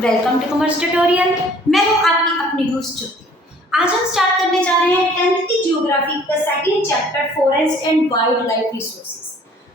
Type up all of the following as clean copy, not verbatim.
Welcome to commerce tutorial. मैं हूं आपकी अपनी होस्ट ज्योति। आज हम स्टार्ट करने जा रहे हैं 10th की ज्योग्राफी का second chapter forest and wild life resources.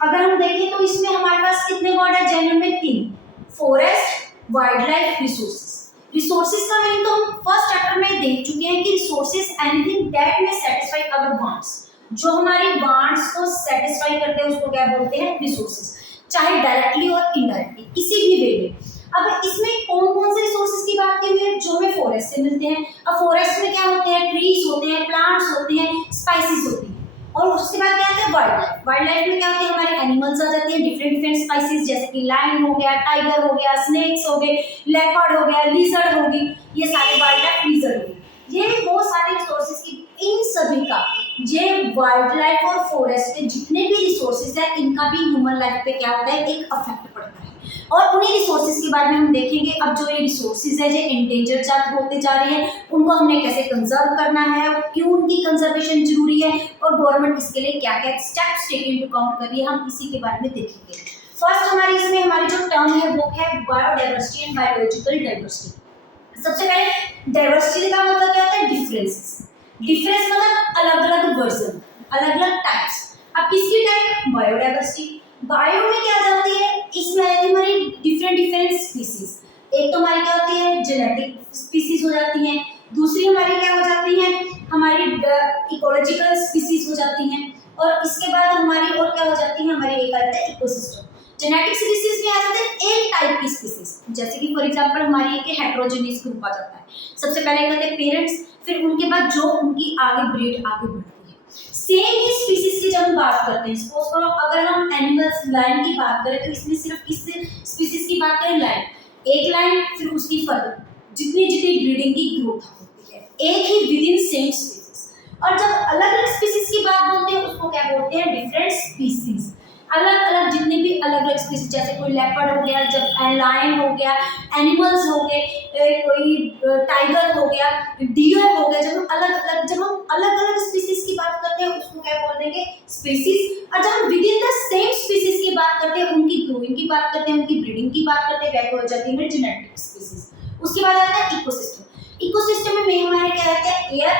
अगर हम देखें तो इसमें हमारे पास कितने वर्ड है जनरल में? 3, forest, wild life, resources. Resources का मीनिंग तो हम फर्स्ट चैप्टर में देख चुके हैं कि रिसोर्सेज एनीथिंग दैट में सेटिस्फाई आवर वांट्स, जो हमारी वांट्स को सेटिस्फाई करते हैं उसको क्या बोलते हैं? रिसोर्सेज, चाहे डायरेक्टली और इनडायरेक्टली किसी भी वे में। अब इसमें कौन कौन से रिसोर्सेज की बात की हुई है? जो हमें फॉरेस्ट से मिलते हैं। अब फॉरेस्ट में क्या होते हैं? ट्रीज होते हैं, प्लांट्स होते हैं, स्पाइसेस होती हैं। और उसके बाद क्या आता है? Wild life. वाइल्ड लाइफ में क्या होते हैं? हमारे एनिमल्स आ जाते हैं, डिफरेंट डिफरेंट स्पाइसेस, जैसे कि लायन हो गया, टाइगर हो गया, स्नेक्स हो गए, लेपर्ड हो गया, लिजर्ड होगी, ये सारे वाइल्ड लाइफ, लिजर्ड होगी। ये बहुत सारे रिसोर्सेज की, इन सभी का, ये वाइल्ड लाइफ और फॉरेस्ट के जितने भी रिसोर्सेज है, इनका भी ह्यूमन लाइफ पे क्या होता है? एक इफेक्ट पड़ता है। और उन्हीं रिसोर्सेज के बारे में हम देखेंगे। अब जो ये रिसोर्सेज है जो एंडेंजर जात होते जा रहे हैं, उनको हमने कैसे कंजर्व करना है, क्यों उनकी कंजर्वेशन जरूरी है, और गवर्नमेंट इसके लिए क्या क्या स्टेप्स टेक इनटू काउंट कर रही है, हम इसी के बारे में देखेंगे। फर्स्ट हमारी जो टर्म है वो है बायोडाइवर्सिटी एंड बायोलॉजिकल डाइवर्सिटी। सबसे पहले डाइवर्सिटी का मतलब क्या होता है? डिफरेंसेस। डिफरेंस मतलब अलग अलग वर्जन, अलग अलग टाइप्स। अब किसकी टाइप? बायोडाइवर्सिटी। बायो में क्या जाती है? इसमें आती है हमारी डिफरेंट डिफरेंट स्पीसीज। एक तो हमारी क्या होती है? जेनेटिक स्पीसीज हो जाती हैं। दूसरी हमारी क्या हो जाती है? हमारी इकोलॉजिकल स्पीसीज हो जाती हैं। और इसके बाद हमारी और क्या हो जाती है? हमारी एक आती है इकोसिस्टम। जेनेटिक स्पीसीज में आ जाते हैं एक टाइप की स्पीसीज, जैसे कि फॉर एग्जांपल हमारी एक हेटेरोजेनियस ग्रुप आ जाता है। सबसे पहले कहते हैं पेरेंट्स, फिर उनके बाद जो उनकी आगे ब्रीड आगे बढ़ती है। सेम ही स्पीसीज की जब हम बात करते हैं, सपोज करो अगर हम एनिमल्स लायन की बात करें तो इसमें सिर्फ किस स्पीसीज की बात करें? लायन। एक लायन, फिर उसकी फर्दर जितनी जितनी ब्रीडिंग की ग्रोथ होती है, एक ही विद इन सेम स्पीसीज। और जब अलग अलग स्पीसीज की बात बोलते हैं उसको क्या बोलते हैं? Different species. अलग अलग जितने भी अलग अलग स्पीसीज, जैसे कोई लेपर्ड हो गया, जब लायन हो गया, एनिमल्स हो गए, कोई टाइगर हो गया, डियर हो गया, जब हम अलग अलग स्पीसीज की बात करते हैं उसको क्या बोल देंगे? स्पीसीज। और जब हम with in the same species की बात करते हैं, उनकी ग्रोइंग की बात करते हैं, उनकी ब्रीडिंग की बात करते हैं, वह हो जाती है जेनेटिक स्पीसीज। उसके बाद आता है इकोसिस्टम। इकोसिस्टम में हमारे क्या रहता है? एयर,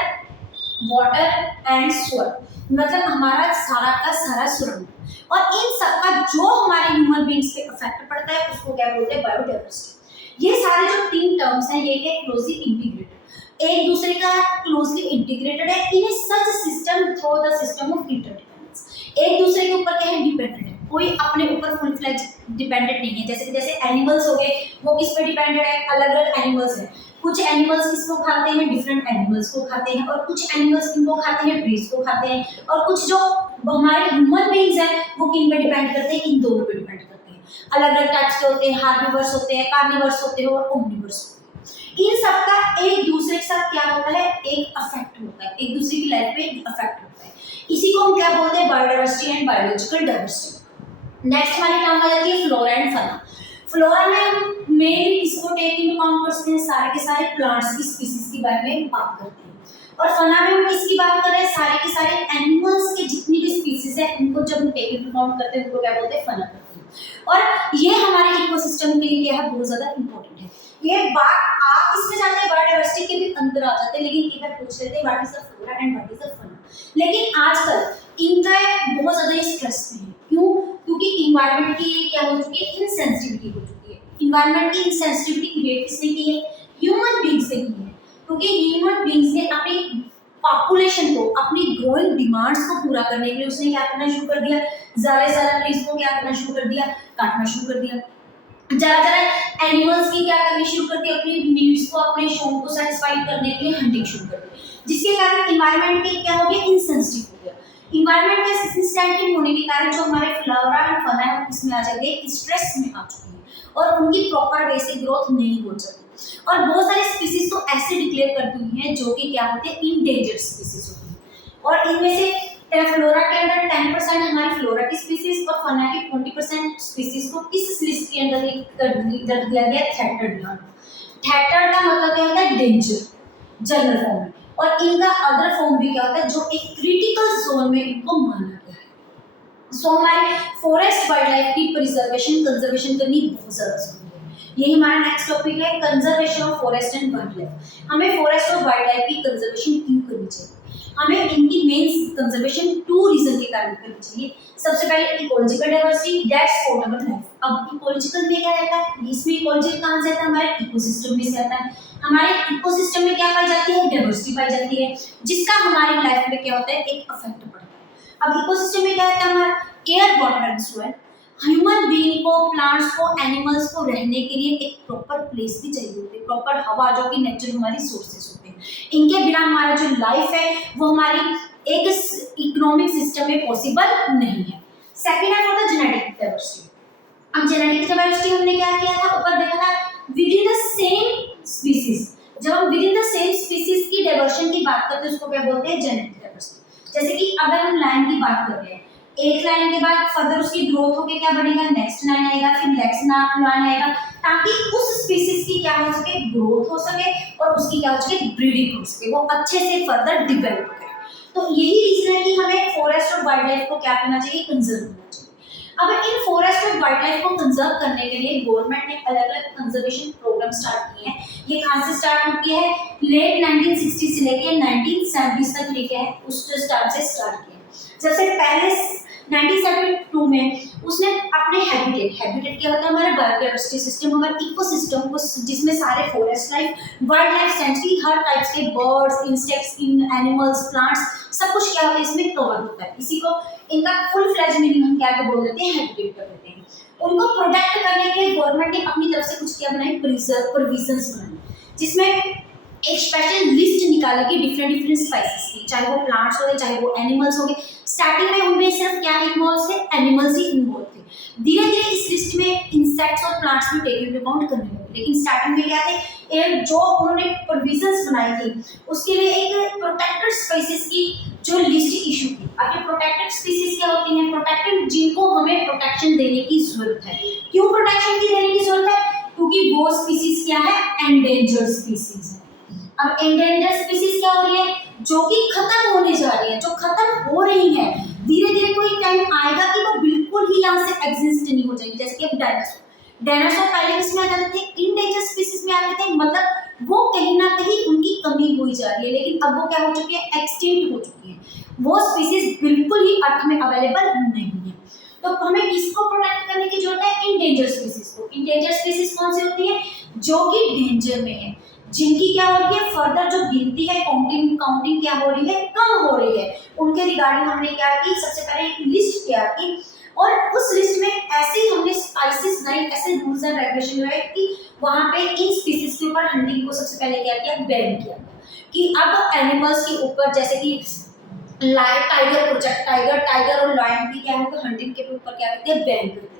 वाटर एंड सॉइल, मतलब हमारा सारा का सारा सुरंग। और इन सबका जो हमारे ह्यूमन बीइंग्स पे इफेक्ट पड़ता है उसको क्या बोलते हैं? बायोडाइवर्सिटी। ये सारे जो 3 टर्म्स हैं ये क्या क्लोजली इंटीग्रेटेड, एक दूसरे का क्लोजली इंटीग्रेटेड है in such system through the system of interdependence. एक दूसरे के ऊपर क्या है? डिपेंडेंट है, कोई अपने ऊपर फुल फ्लेज डिपेंडेंट नहीं है। जैसे एनिमल्स हो गए, वो किस पे डिपेंडेंट है? अलग अलग एनिमल्स हैं। कुछ एनिमल्स किसको खाते हैं? डिफरेंट एनिमल्स को खाते हैं। और कुछ एनिमल्स किनको खाते हैं? ट्रीज को खाते हैं। और कुछ जो हमारे ह्यूमन बीइंग्स हैं वो किन पे डिपेंड करते हैं? इन दोनों पे डिपेंड करते हैं। अलग अलग टाइप्स के होते हैं, हार्बिवर्स होते हैं, कार्निवर्स होते हैं और ओमनिवर्स होते हैं। इन सबका एक दूसरे के साथ क्या होता है? एक अफेक्ट होता है, एक दूसरे की लाइफ पे अफेक्ट होता है। इसी को हम क्या बोलते हैं? Biodiversity and biological diversity. Next हमारी टर्म आ जाती है फ्लोरा एंड फना। फ्लोरा में हम मेनली इसको टेक इनटू काउंट करते हैं, सारे के सारे प्लांट्स की स्पीसीज के बारे में बात करते हैं। और फना में हम किसकी बात कर रहे हैं? सारे के सारे एनिमल्स के जितनी भी स्पीसीज है उनको जब हम टेक इनटू काउंट करते हैं उनको क्या बोलते हैं? फना करते हैं। और ये हमारे इकोसिस्टम के लिए क्या है? बहुत ज्यादा इंपॉर्टेंट है। ये बात आप इसमें जाते हैं बायोडाइवर्सिटी के भी अंदर आ जाते हैं, लेकिन एक बार पूछ लेते हैं what is the flora and what is the fauna. लेकिन आजकल इनका बहुत ज्यादा स्ट्रेस में है। क्यों? क्योंकि इन्वायरमेंट की क्या हो चुकी है? इनसेंसिटिविटी हो चुकी है। इन्वायरमेंट की इनसेंसिटिविटी क्रिएट किसने की है? ह्यूमन बीइंग्स ने की है। क्योंकि ह्यूमन बीइंग्स ने अपनी पॉपुलेशन को, अपनी ग्रोइंग डिमांड्स को पूरा करने के लिए उसने क्या करना शुरू कर दिया? ज़्यादा से ज़्यादा ट्रीज को क्या करना शुरू कर दिया? काटना शुरू कर दिया। ज़्यादा एनिमल्स की क्या करनी शुरू कर दी? अपनी नीड्स को, अपने शौक को सेटिस्फाई करने के लिए हंटिंग शुरू कर दी, जिसके कारण इन्वायरमेंट के क्या हो गया? इनसेंसिटिव हो गया। इन्वायरमेंट के सेंसिटिव होने के कारण जो हमारे फ्लोरा एंड फना है इसमें आ जाएंगे, स्ट्रेस में आ चुकी है और उनकी प्रॉपर वे से ग्रोथ नहीं हो सकती। और बहुत सारी स्पीसीज तो ऐसे डिक्लेयर कर दी हुई हैं जो कि क्या होते हैं? इंडेंजर्ड स्पीसीज होती हैं। और इनमें से फ्लोरा के अंदर 10% हमारी फ्लोरा की स्पीसीज और फना की 20% स्पीसीज को किस लिस्ट के अंदर कर दिया गया? थ्रेटेड नाम। थ्रेटेड का मतलब क्या होता है? डेंजर, जनरल फॉर्म में। और इनका अदर फॉर्म भी क्या होता है? जो एक क्रिटिकल जोन में इनको माना गया है। सो हमारे फॉरेस्ट वाइल्ड लाइफ की प्रिजर्वेशन, कंजर्वेशन करनी बहुत ज्यादा जरूरी है। यही हमारा नेक्स्ट टॉपिक है, conservation of forest and wild life. हमें फॉरेस्ट और वाइल्ड लाइफ की कंजर्वेशन क्यों करनी चाहिए? हमें इनकी मेन कंजर्वेशन 2 रीजन के कारण करनी चाहिए। सबसे पहले ecological diversity, that's for life. अब इकोलॉजिकल में क्या रहता है, इसमें इकोलॉजिकल कहां से आता है, हमारे इकोसिस्टम में से आता है। हमारे इकोसिस्टम में क्या पाई जाती है, डाइवर्सिटी पाई जाती है, जिसका हमारी लाइफ में क्या होता है, एक इफेक्ट पड़ता है। अब इकोसिस्टम में क्या रहता है, हमारा air, water and soil. Human being को, प्लांट्स को, एनिमल्स को रहने के लिए एक प्रॉपर प्लेस भी चाहिए होती है, प्रॉपर हवा, जो कि नेचुरल हमारी सोर्सेस होते हैं। इनके बिना हमारा जो लाइफ है वो हमारी एक इकोनॉमिक सिस्टम में पॉसिबल नहीं है। सेकंड है फॉर द जेनेटिक डाइवर्सिटी। अब जेनेटिक डाइवर्सिटी हमने क्या किया था, ऊपर देखा था, with in the same species. जब हम with in the same species की डाइवर्शन की बात करते हैं उसको क्या बोलते हैं, जेनेटिक डाइवर्सिटी। जैसे कि अगर हम लाइन की बात कर रहे हैं, एक लाइन के बाद फर्दर उसकी ग्रोथ होके क्या बनेगा, नेक्स्ट लाइन आएगा, फिर नेक्स्ट लाइन आएगा, ताकि उस स्पीसीज की क्या हो सके, ग्रोथ हो सके और उसकी क्या हो सके, ब्रीडिंग हो सके, वो अच्छे से फर्दर डेवलप करे। तो यही रीजन है कि हमें फॉरेस्ट और वाइल्ड लाइफ को क्या करना चाहिए, कंजर्व करना चाहिए। अब इन फॉरेस्ट और वाइल्ड लाइफ को कंजर्व करने के लिए गवर्नमेंट ने अलग अलग कंजर्वेशन प्रोग्राम स्टार्ट किए हैं। ये कहां से स्टार्ट होती है, लेट 1960 से लेके 1970 तक लेके है, उस टाइम से स्टार्ट किया। जैसे पहले 1972 में उसने अपने हैबिटेट क्या होता है, हमारा बायोडाइवर्सिटी सिस्टम, हमारा इकोसिस्टम को, जिसमें सारे forest life, wild life, sanctuary, हर टाइप्स के बर्ड्स, इंसेक्ट्स, एनिमल्स, प्लांट्स, सब कुछ क्या होता है इसमें कवर होता है। इसी को इनका फुल फ्लेज मीनिंग हम क्या बोल देते हैं, हैबिटेट कर देते हैं। उनको प्रोटेक्ट करने के लिए गवर्नमेंट ने अपनी तरफ से कुछ क्या बनाई, प्रोविजंस बनाई, जिसमें एक स्पेशल लिस्ट निकाली कि डिफरेंट स्पाइसेस की, चाहे वो प्लांट्स हो गए, चाहे वो एनिमल्स हो गए। स्टार्टिंग में उनमें सिर्फ क्या इन्वॉल्व थे, एनिमल्स ही इन्वॉल्व थे। धीरे धीरे इस लिस्ट में इंसेक्ट्स और प्लांट्स भी टेक इनटू अकाउंट करने लगे, लेकिन स्टार्टिंग में क्या थे, एक जो उन्होंने प्रोविजंस बनाई थी उसके लिए एक प्रोटेक्टेड स्पीसीज की जो लिस्ट इशू की। अब ये प्रोटेक्टेड स्पीसीज क्या होती हैं, प्रोटेक्टेड जिनको हमें प्रोटेक्शन देने की जरूरत है। क्यों प्रोटेक्शन की देने की जरूरत है, क्योंकि वो स्पीसीज क्या है, एंडेंजर्ड स्पीसीज है। अब एंडेंजर्ड स्पीसीज क्या हो रही है, जो कि खत्म होने जा रही है, जो खत्म हो रही है। धीरे धीरे कोई टाइम आएगा कि वो बिल्कुल ही यहाँ से एग्जिस्ट नहीं हो जाएगी। जैसे कि अब डायनासोर पहले किसमें आ जाते थे, इंडेंजर्ड स्पीसीज में आते थे, मतलब वो कहीं ना कहीं उनकी कमी हुई जा रही है, लेकिन अब वो क्या हो चुकी है, एक्सटिंक्ट हो चुकी है। वो स्पीसीज बिल्कुल ही अर्थ में अवेलेबल नहीं है। तो हमें किसको प्रोटेक्ट करने की जरूरत है, इंडेंजर्ड स्पीसीज को। इंडेंजर्ड स्पीसीज कौन सी होती है, जो कि डेंजर में है, जिनकी क्या हो रही है, फर्दर जो गिनती है, काउंटिंग क्या हो रही है, कम हो रही है। उनके रिगार्डिंग हमने क्या की, सबसे पहले एक लिस्ट तैयार की, और उस लिस्ट में ऐसे ही हमने स्पाइसेस बनाई, ऐसे रूल्स एंड रेगुलेशन बनाए कि वहां पे इन स्पीसीज के ऊपर हंटिंग को सबसे पहले क्या किया, बैन किया, कि अब एनिमल्स के ऊपर, जैसे कि टाइगर प्रोजेक्ट, टाइगर और लायन की क्या है, हंटिंग के ऊपर क्या करते हैं, बैन कर देते हैं।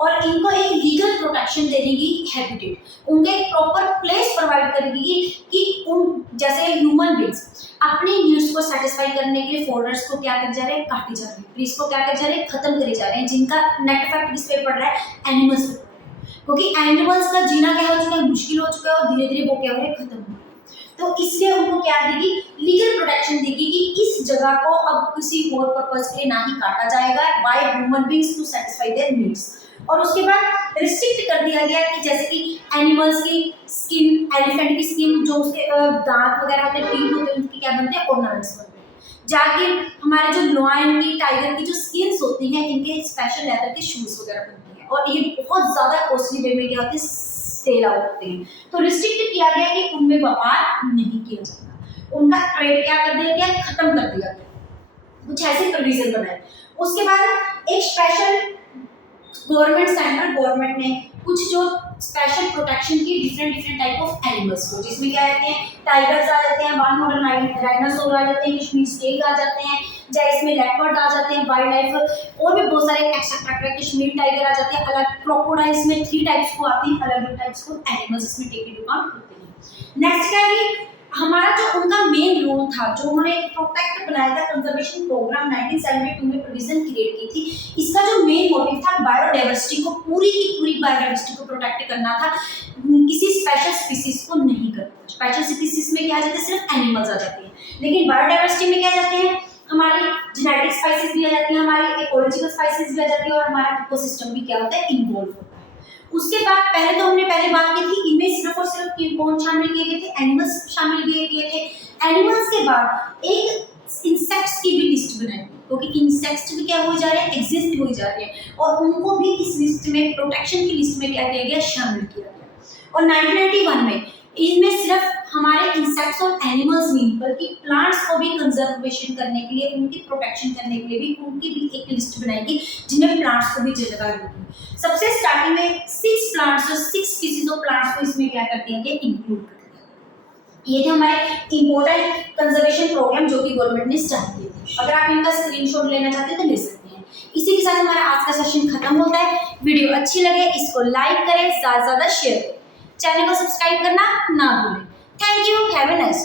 और इनको एक लीगल प्रोटेक्शन देने की हैबिटेट, उनको एक प्रॉपर प्लेस प्रोवाइड करेगी कि उन जैसे ह्यूमन बींग्स अपनी नीड्स को सेटिस्फाई करने के लिए फॉरेस्ट को क्या कर जा रहे हैं, काटे जा रहे हैं, ट्रीज को क्या कर जा रहे हैं, खत्म करे जा रहे हैं, जिनका नेट इफेक्ट किस पे पड़ रहा है, एनिमल्स पे पड़ रहा है। क्योंकि एनिमल्स का जीना क्या हो चुका है, मुश्किल हो चुका है, और धीरे धीरे वो क्या हो रहा है, खत्म हो रहा है। तो इसलिए उनको क्या देगी, लीगल प्रोटेक्शन देगी कि इस जगह को अब किसी और पर्पस के लिए ना ही काटा जाएगा, by human beings to satisfy their needs. और उसके बाद रिस्ट्रिक्ट कर दिया गया कि जैसे कि एनिमल्स की स्किन, एलिफेंट की स्किन, जो उसके दांत वगैरह होते हैं, टीथ होते हैं, उनकी क्या बनते हैं, ऑर्नामेंट्स बनते हैं। जाके हमारे जो लॉयन की, टाइगर की जो स्किन्स होती हैं, इनके स्पेशल लेदर के शूज वगैरह बनते हैं, और ये बहुत ज्यादा कॉस्टली वे में क्या होते हैं, सेल आउट होते हैं। तो रिस्ट्रिक्ट किया गया कि उनमें व्यापार नहीं किया जाता, उनका ट्रेड क्या कर दिया गया, खत्म कर दिया गया। कुछ ऐसे प्रोविजन बनाए। उसके बाद एक स्पेशल गवर्नमेंट, सेंट्रल गवर्नमेंट ने कुछ जो स्पेशल प्रोटेक्शन की डिफरेंट टाइप ऑफ एनिमल्स को, जिसमें क्या रहते हैं, टाइगर्स आ जाते हैं, वन मॉडल डायनासोर आ जाते हैं, कश्मीर स्नेक आ जाते हैं, चाहे इसमें लेपर्ड आ जाते हैं, वाइल्ड लाइफ और भी बहुत सारे एक्स्ट्रा, कश्मीर टाइगर आ जाते हैं, अलग क्रोकोडाइल्स में 3 टाइप्स को आती हैं, अलग अलग टाइप्स को एनिमल्स इसमें टेक इनटू अकाउंट होते हैं। नेक्स्ट क्या है, हमारा जो उनका मेन रोल था, जो उन्होंने प्रोटेक्ट बनाया था, कंजर्वेशन प्रोग्राम 1972 में प्रोविजन क्रिएट की थी, इसका जो मेन मोटिव था बायोडाइवर्सिटी को, पूरी की पूरी बायोडाइवर्सिटी को प्रोटेक्ट करना था, किसी स्पेशल स्पीसीज को नहीं करना। स्पेशल स्पीसीज में क्या आ जाते हैं, सिर्फ एनिमल्स आ जाते हैं, लेकिन बायोडाइवर्सिटी में क्या आ जाते हैं, हमारी जेनेटिक स्पाइसेस भी आ जाती है, हमारी इकोलॉजिकल स्पाइसेस भी आ जाती है, और हमारा इकोसिस्टम भी क्या होता है, इन्वॉल्व होता है। उसके बाद पहले तो हमने पहले बात की थी इनमें सिर्फ और सिर्फ कौन शामिल किए गए थे, एनिमल्स शामिल किए थे। एनिमल्स के बाद एक इंसेक्ट्स की भी लिस्ट बनाई, क्योंकि इंसेक्ट्स भी क्या हो जा रहे हैं, एग्जिस्ट हो जा रहे हैं, और उनको भी इस लिस्ट में, प्रोटेक्शन की लिस्ट में क्या किया गया, शामिल किया गया। और 1991 में इनमें सिर्फ हमारे इंसेक्ट्स और एनिमल्स नहीं बल्कि प्लांट्स को भी कंजर्वेशन करने के लिए, उनकी प्रोटेक्शन करने के लिए भी उनकी भी एक लिस्ट बनाएगी जिनमें प्लांट्स को भी जगह होगी। सबसे स्टार्टिंग में 6 प्लांट्स और 6 स्पीसीज ऑफ प्लांट्स को इसमें क्या कर दिया गया, इंक्लूड कर दिया गया। ये थे हमारे इंपॉर्टेंट कंजर्वेशन प्रोग्राम जो कि गवर्नमेंट ने स्टार्ट किए थे। अगर आप इनका स्क्रीनशॉट लेना चाहते हैं तो ले सकते हैं। इसी के साथ हमारा आज का सेशन खत्म होता है। वीडियो अच्छी लगे इसको लाइक करें, ज्यादा से ज्यादा शेयर करें, चैनल को सब्सक्राइब करना ना भूलें। Thank you, have a nice